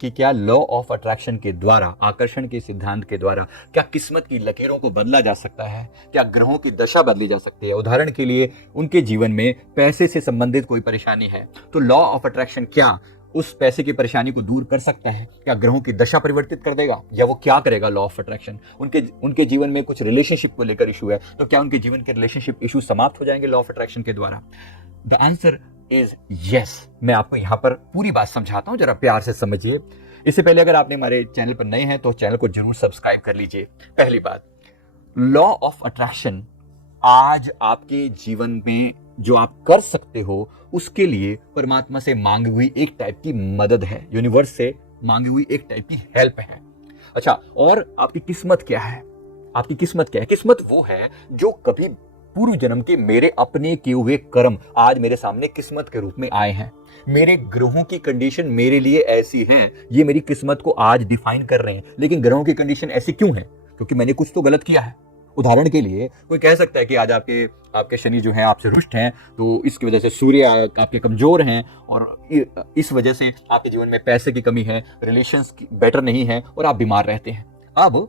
कि क्या law of attraction के द्वारा, आकर्षण के सिद्धांत के द्वारा क्या किस्मत की लकीरों को बदला जा सकता है? क्या ग्रहों की दशा बदली जा सकती है? उदाहरण के लिए उनके जीवन में पैसे से संबंधित कोई परेशानी है तो लॉ ऑफ अट्रैक्शन क्या उस पैसे की परेशानी को दूर कर सकता है? क्या ग्रहों की दशा परिवर्तित कर देगा, या वो क्या करेगा लॉ ऑफ अट्रैक्शन? उनके जीवन में कुछ रिलेशनशिप को लेकर इशू है तो क्या उनके जीवन के रिलेशनशिप इशू समाप्त हो जाएंगे लॉ ऑफ अट्रैक्शन के द्वारा? The answer is yes. मैं आपको यहां पर पूरी बात समझाता हूं, जरा प्यार से समझिए। इससे पहले अगर आपने हमारे चैनल पर नए हैं तो चैनल को जरूर सब्सक्राइब कर लीजिए। पहली बात, लॉ ऑफ अट्रैक्शन आज आपके जीवन में जो आप कर सकते हो उसके लिए परमात्मा से मांगी हुई एक टाइप की मदद है, यूनिवर्स से मांगी हुई एक टाइप की हेल्प है। अच्छा, और आपकी किस्मत क्या है? आपकी किस्मत क्या है? किस्मत वो है जो कभी पूर्व जन्म के मेरे अपने किए हुए कर्म आज मेरे सामने किस्मत के रूप में आए हैं। मेरे ग्रहों की कंडीशन मेरे लिए ऐसी है, ये मेरी किस्मत को आज डिफाइन कर रहे हैं। लेकिन ग्रहों की कंडीशन ऐसी क्यों है? क्योंकि मैंने कुछ तो गलत किया है। उदाहरण के लिए कोई कह सकता है कि आज आपके शनि जो है आपसे रुष्ट हैं, तो इसकी वजह से सूर्य आपके कमजोर हैं और इस वजह से आपके जीवन में पैसे की कमी है, रिलेशंस बेटर नहीं है और आप बीमार रहते हैं। अब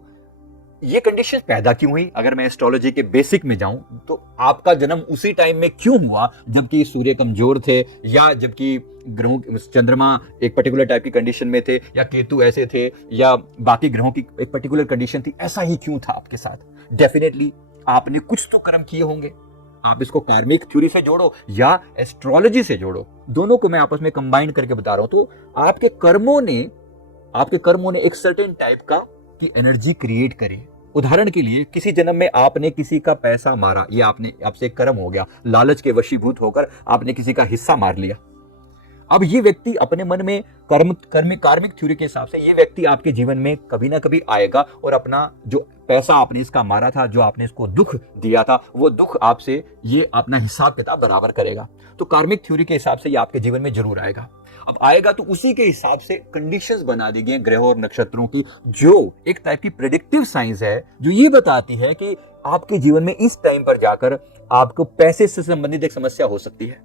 ये कंडीशन पैदा क्यों हुई? अगर मैं एस्ट्रोलॉजी के बेसिक में जाऊं तो आपका जन्म उसी टाइम में क्यों हुआ जबकि सूर्य कमजोर थे, या जबकि ग्रहों चंद्रमा एक पर्टिकुलर टाइप की कंडीशन में थे, या केतु ऐसे थे, या बाकी ग्रहों की एक पर्टिकुलर कंडीशन थी? ऐसा ही क्यों था आपके साथ? डेफिनेटली आपने कुछ तो कर्म किए होंगे। आप इसको कार्मिक थ्योरी से जोड़ो या एस्ट्रोलॉजी से जोड़ो, दोनों को मैं आपस में कंबाइन करके बता रहा हूं। तो आपके कर्मों ने एक सर्टेन टाइप की एनर्जी क्रिएट करी। उदाहरण के लिए किसी जन्म में आपने किसी का पैसा मारा, ये आपसे एक कर्म हो गया। लालच के वशीभूत होकर आपने किसी का हिस्सा मार लिया। अब ये व्यक्ति अपने मन में कार्मिक थ्योरी के हिसाब से ये व्यक्ति आपके जीवन में कभी ना कभी आएगा और अपना जो पैसा आपने इसका मारा था, जो आपने इसको दुख दिया था, वो दुख आपसे ये अपना हिसाब किताब बराबर करेगा। तो कार्मिक थ्योरी के हिसाब से ये आपके जीवन में जरूर आएगा। अब आएगा तो उसी के हिसाब से कंडीशंस बना दी गई ग्रहों और नक्षत्रों की, जो एक टाइप की प्रेडिक्टिव साइंस है, जो ये बताती है कि आपके जीवन में इस टाइम पर जाकर आपको पैसे से संबंधित एक समस्या हो सकती है।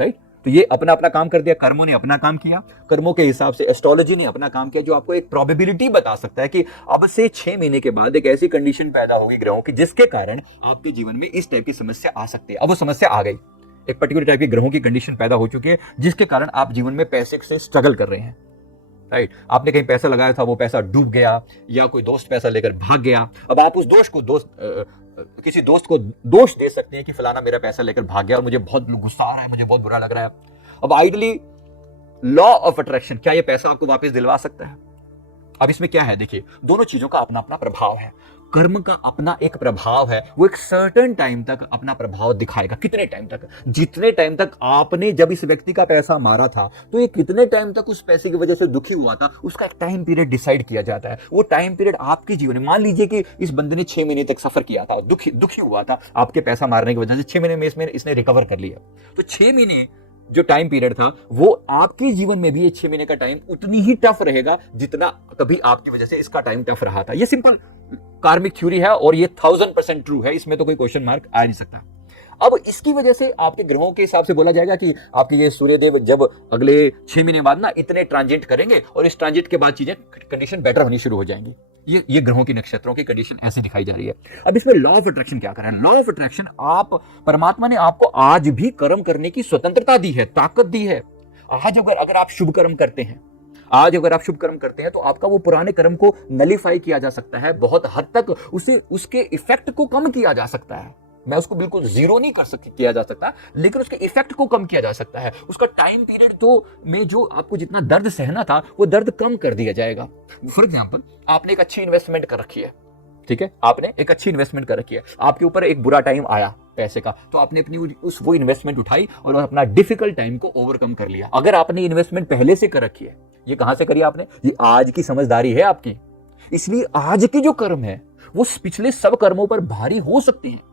राइट? तो ये अपना काम कर दिया, कर्मों ने अपना काम किया। कर्मों के हिसाब से एस्ट्रोलॉजी ने अपना काम किया, जो आपको एक प्रोबेबिलिटी बता सकता है कि अब से 6 महीने के बाद एक ऐसी कंडीशन पैदा होगी ग्रहों की जिसके कारण आपके जीवन में इस टाइप की समस्या आ सकती है। अब वो समस्या आ गई, एक पर्टिकुलर टाइप की ग्रहों की कंडीशन पैदा हो चुकी है जिसके कारण आप जीवन में पैसे से स्ट्रगल कर रहे हैं। राइट? आपने कहीं पैसा लगाया था, वो पैसा डूब गया, या कोई दोस्त पैसा लेकर भाग गया। अब आप उस किसी दोस्त को दोष दे सकते हैं कि फलाना मेरा पैसा लेकर भाग गया और मुझे बहुत गुस्सा आ रहा है, मुझे बहुत बुरा लग रहा है। अब आइडली लॉ ऑफ अट्रैक्शन क्या ये पैसा आपको वापस दिलवा सकता है? अब इसमें क्या है, देखिए, दोनों चीजों का अपना अपना प्रभाव है। कर्म का अपना एक प्रभाव है, वो एक सर्टेन टाइम तक अपना प्रभाव दिखाएगा। कितने टाइम तक? जितने टाइम तक आपने जब इस व्यक्ति का पैसा मारा था तो ये कितने टाइम तक उस पैसे की वजह से दुखी हुआ था, उसका एक टाइम पीरियड डिसाइड किया जाता है। वो टाइम पीरियड आपके जीवन में, मान लीजिए कि इस बंदे ने 6 महीने तक सफर किया था, दुखी हुआ था आपके पैसा मारने की वजह से। 6 महीने में इसने रिकवर कर लिया, तो 6 महीने जो टाइम पीरियड था वो आपके जीवन में भी ये 6 महीने का टाइम उतनी ही टफ रहेगा जितना कभी आपकी वजह से इसका टाइम टफ रहा था। ये सिंपल कार्मिक थ्योरी है और ये 1000% ट्रू है, इसमें तो कोई क्वेश्चन मार्क आ नहीं सकता। अब इसकी वजह से आपके ग्रहों के हिसाब से बोला जाएगा कि आपके ये सूर्यदेव जब अगले 6 महीने बाद ना इतने ट्रांजिट करेंगे और इस ट्रांजिट के बाद चीजें कंडीशन बेटर होनी शुरू हो जाएंगी। ये ग्रहों की, नक्षत्रों की कंडीशन ऐसी दिखाई जा रही है। अब इसमें लॉ ऑफ अट्रैक्शन क्या कर रहा है? लॉ ऑफ अट्रैक्शन, परमात्मा ने आपको आज भी कर्म करने की स्वतंत्रता दी है, ताकत दी है। आज अगर आप शुभ कर्म करते हैं तो आपका वो पुराने कर्म को नलीफाई किया जा सकता है, बहुत हद तक उसके इफेक्ट को कम किया जा सकता है। मैं उसको बिल्कुल जीरो नहीं किया जा सकता, लेकिन उसके इफेक्ट को कम किया जा सकता है। उसका टाइम पीरियड में जो आपको जितना दर्द सहना था वो दर्द कम कर दिया जाएगा। फॉर एग्जाम्पल, आपने एक अच्छी इन्वेस्टमेंट कर रखी है, ठीक है, आपने एक अच्छी इन्वेस्टमेंट कर रखी है, आपके ऊपर एक बुरा टाइम आया पैसे का, तो आपने अपनी वो इन्वेस्टमेंट उठाई और अपना डिफिकल्ट टाइम को ओवरकम कर लिया। अगर आपने इन्वेस्टमेंट पहले से कर रखी है, ये कहां से करी आपने? ये आज की समझदारी है आपकी। इसलिए आज की जो कर्म है वो पिछले सब कर्मों पर भारी हो सकती है।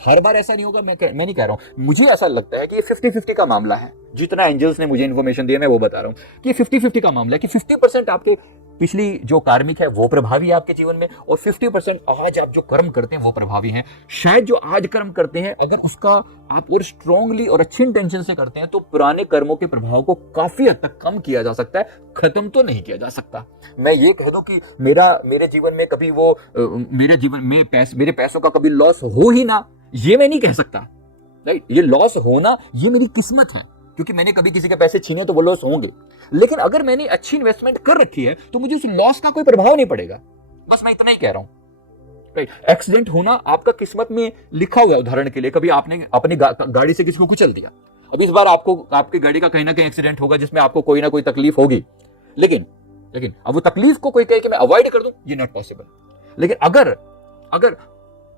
हर बार ऐसा नहीं होगा, मैं नहीं कह रहा हूं। मुझे ऐसा लगता है कि ये 50-50 का मामला है। जितना एंजल्स ने मुझे इन्फॉर्मेशन दी है मैं वो बता रहा हूं कि 50-50 का मामला है, कि 50% आपके पिछली जो कार्मिक है वो प्रभावी है आपके जीवन में, और 50% आज आप जो कर्म करते हैं वो प्रभावी हैं। शायद जो आज कर्म करते हैं अगर उसका आप और स्ट्रांगली और अच्छी इंटेंशन से करते हैं तो पुराने कर्मों के प्रभाव को काफी हद तक कम किया जा सकता है, खत्म तो नहीं किया जा सकता। मैं ये कह दूं कि मेरे जीवन में कभी वो मेरे जीवन में मेरे पैसों का कभी लॉस हो ही ना, ये मैं नहीं कह सकता, राइट। ये लॉस होना ये मेरी किस्मत है, क्योंकि मैंने कभी किसी के पैसे छीने तो वो लॉस होंगे, लेकिन अगर मैंने अच्छी इन्वेस्टमेंट कर रखी है तो मुझे उस लॉस का कोई प्रभाव नहीं पड़ेगा। बस मैं इतना ही कह रहा हूं, राइट। एक्सीडेंट होना आपका किस्मत में लिखा हुआ है। उदाहरण के लिए कभी आपने अपनी गाड़ी से किसी को कुचल दिया, अब इस बार आपको आपकी गाड़ी का कहीं ना कहीं एक्सीडेंट होगा जिसमें आपको कोई ना कोई तकलीफ होगी, लेकिन अब वो तकलीफ को कोई कहे कि मैं अवॉइड कर दूं, ये नॉट पॉसिबल। लेकिन अगर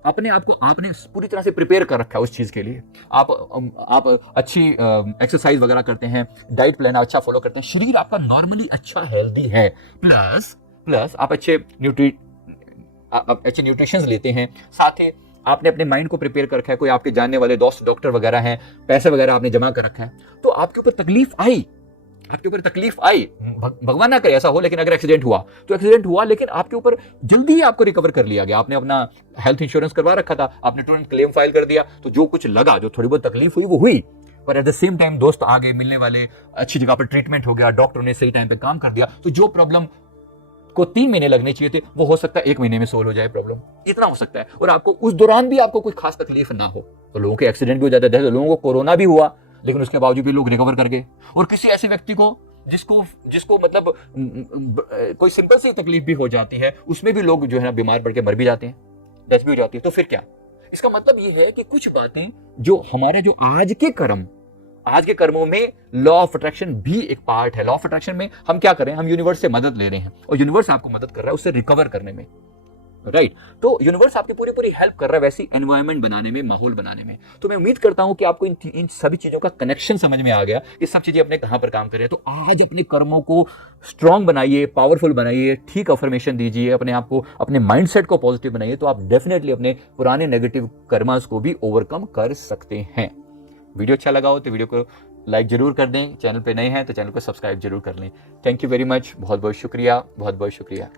अपने आप को आपने पूरी तरह से प्रिपेयर कर रखा है उस चीज के लिए, आप अच्छी एक्सरसाइज वगैरह करते हैं, डाइट प्लान अच्छा फॉलो करते हैं, शरीर आपका नॉर्मली अच्छा हेल्दी है, प्लस आप अच्छे न्यूट्रिशंस लेते हैं, साथ ही आपने अपने माइंड को प्रिपेयर कर रखा है, कोई आपके जानने वाले दोस्त डॉक्टर वगैरह हैं, पैसे वगैरह आपने जमा कर रखा है, तो आपके ऊपर तकलीफ आई, भगवान ना करे ऐसा हो, लेकिन अगर एक्सीडेंट हुआ लेकिन आपके ऊपर जल्दी ही आपको रिकवर कर लिया गया, आपने अपना हेल्थ इंश्योरेंस करवा रखा था, आपने तुरंत क्लेम फाइल कर दिया, तो जो कुछ लगा, जो थोड़ी बहुत तकलीफ हुई वो हुई, पर एट द सेम टाइम दोस्त आगे मिलने वाले, अच्छी जगह पर ट्रीटमेंट हो गया, डॉक्टर ने सही टाइम पे काम कर दिया, तो जो प्रॉब्लम को 3 महीने लगने चाहिए थे वो हो सकता है 1 महीने में सोल्व हो जाए प्रॉब्लम, इतना हो सकता है। और आपको उस दौरान भी आपको कोई खास तकलीफ ना हो। तो लोगों के एक्सीडेंट भी हो जाते हैं, लोगों को कोरोना भी हुआ, लेकिन उसके बावजूद भी लोग रिकवर कर गए। और किसी ऐसे व्यक्ति को जिसको मतलब कोई सिंपल सी तकलीफ भी हो जाती है, उसमें भी लोग जो है ना बीमार पड़ के मर भी जाते हैं, डेथ भी हो जाती है। तो फिर क्या, इसका मतलब ये है कि कुछ बातें जो हमारे जो आज के कर्मों में लॉ ऑफ अट्रैक्शन भी एक पार्ट है। लॉ ऑफ अट्रैक्शन में हम क्या कर रहे हैं, हम यूनिवर्स से मदद ले रहे हैं और यूनिवर्स आपको मदद कर रहा है उससे रिकवर करने में, राइट। तो यूनिवर्स आपकी पूरी हेल्प कर रहा है वैसी एनवायरनमेंट बनाने में, माहौल बनाने में। तो मैं उम्मीद करता हूं कि आपको इन सभी चीजों का कनेक्शन समझ में आ गया, ये सब चीजें अपने कहां पर काम कर रहे हैं। तो आज अपने कर्मों को स्ट्रांग बनाइए, पावरफुल बनाइए, ठीक अफर्मेशन दीजिए अपने आप को, अपने माइंडसेट को पॉजिटिव बनाइए, तो आप डेफिनेटली अपने पुराने नेगेटिव कर्मास को भी ओवरकम कर सकते हैं। वीडियो अच्छा लगा हो तो वीडियो को लाइक जरूर कर दें, चैनल पे नए हैं तो चैनल को सब्सक्राइब जरूर कर लें। थैंक यू वेरी मच, बहुत बहुत शुक्रिया।